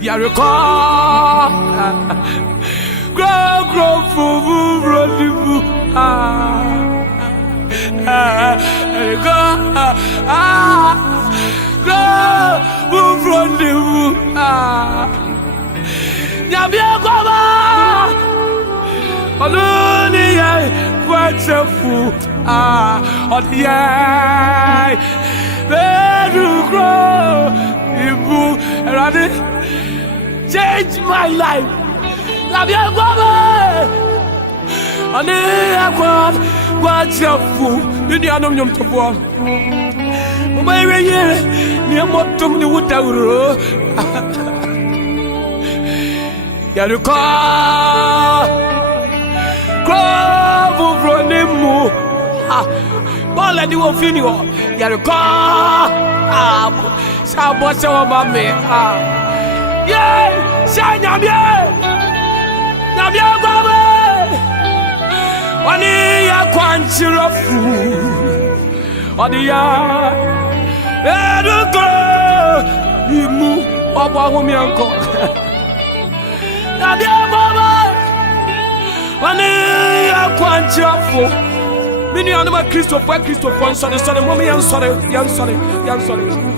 Yereko. Grow foforo dibu. Yereko. Grow foforo dibu. Nyabia kwaba. Aluni ya kwachefu. Odiye. Bedu grow. Ibu. Erade. Change my life. Love you, Baba. Ani akwa kwachefu. Ni anom to bo. Mama yeye ni motom ni wutawro. Yereko. Kofi fronimu. Bola di wo fini wo. Yereko. Sa bo se wo ba me. Yeah, sa nyamye. Nyamye gwabe. Oni ya kwanchirofu. Oni ya Yereko. Imu obo ahumi anko. Nyamye gwabe. Oni ya kwanchirofu. Mini anuma Christopher, sorry, mommy, I'm sorry.